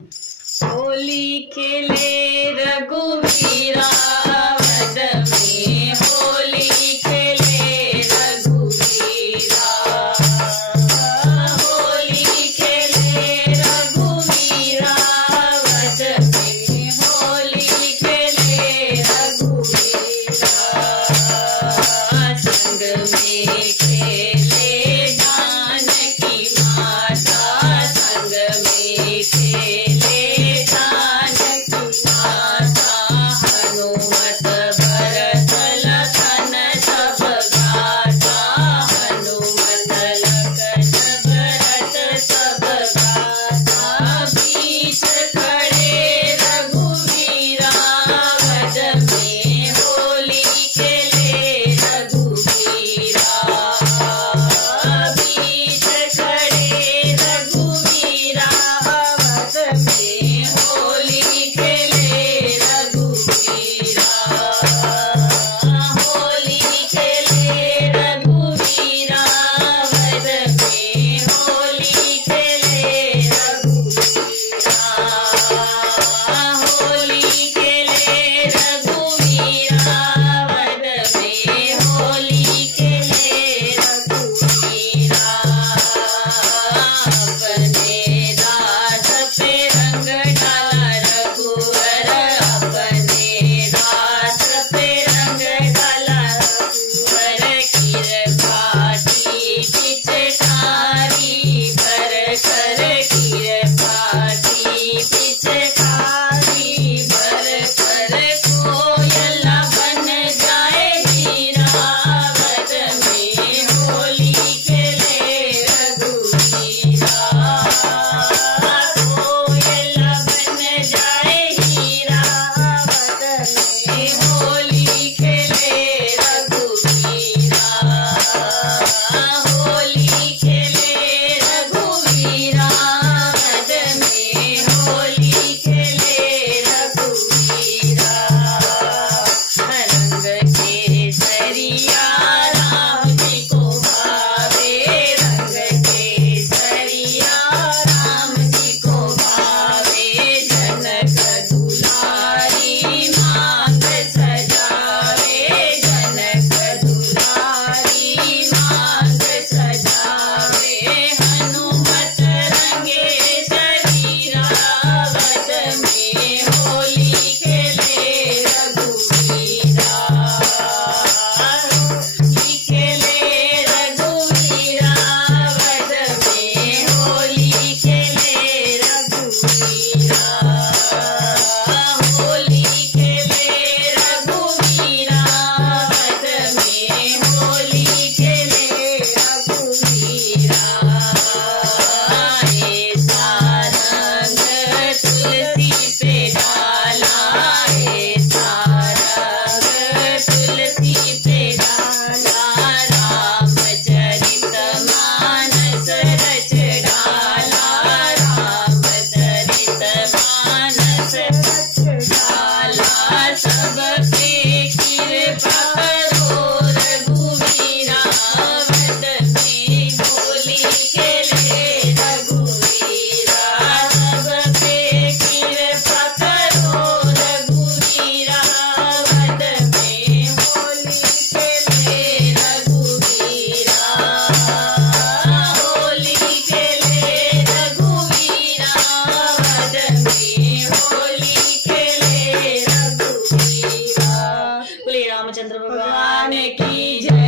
होली खेले रघुवीरा वध में, होली खेले रघुवीरा। होली खेले रघुवीरा वध में, होली खेले रघुवीरा। संग में खेले जानकी माता, संग में खेले जानकी माता। हनुमत भरत लखन सब गाता, हनुमत लखन भरत सब गाता। बीच खड़े रघुवीरा वध में, होली खेले रघुवीरा। बीच खड़े रघुवीरा वध में, होली खेले रघुवीरा। होली खेले रघुवीरा वध में, होली खेले रघुवीरा। होली खेले रघुवीरा वध में, होली खेले रघुवीरा। अपने दास पे रंग डाला रघुवर, अपने दास पे रंग डाला रघुवर। किरपाठी पिचकारी भर कर, किरपाठी पिचकारी भर कर। कोयला बन जाए हीरा वध में, होली खेले रघुवीरा। कोयला बन जाए हीरा वध में, होली खेले रघुवीरा। होली खेले रघुवीरा वध में, होली खेले रघुवीरा। रंग केसरिया राम जी को भावे, रंग केसरिया राम जी को भावे। जनक दुलारी मांग सजावे, जनक दुलारी मांग सजावे। हनुमत रंगे शरीरा वध में, होली खेले रघुवीरा। होली खेले रघुवीरा वध में, होली खेले रघुवीरा। होली खेले रघुवीरा वध में, होली खेले रघुवीरा। ऐसा रंग तुलसी पे डाला, ऐसा रंग तुलसी पे डाला। रामचरित मानस रच डाला, रामचरित मानस रच डाला। सब पे कृपा करो रघुवीरा वध में, होली खेले रघुवीरा। सब पे कृपा करो रघुवीरा वध में, होली खेले रघुवीरा। होली खेले रघुवीरा वध में, होली खेले रघुवीरा। बोले रामचंद्र भगवान की जय।